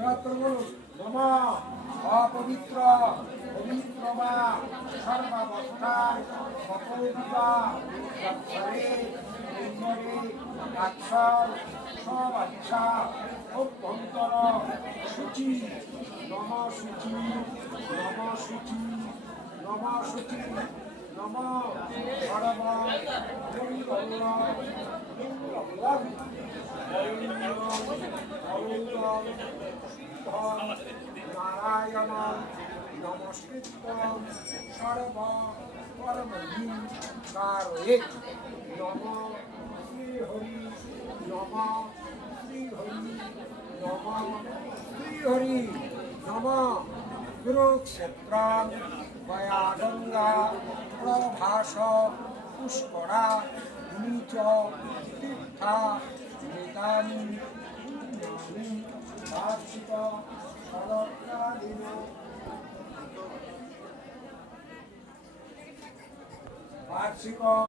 নম অপবিত্র পবিত্র বা সর্বাবস্থায় সকলবিবা সৎসরে নির্মরে আক্ষর সব আচ্ছা অভ্যন্তর সূচি নম সূচি নম সূচি নম সূচি নম সর্ব নারায়ণ নমস্কৃত সর্ব পরমহি কারয়ে নম শ্রী হরি নম শ্রী হরি নম শ্রী হরি নম কুরুক্ষেত্রং ময়া গঙ্গা প্রভাস পুষ্করা নীচ তীর্থা নেতানি পুণ্যানি বার্ষিক শরৎকালীন বার্ষিক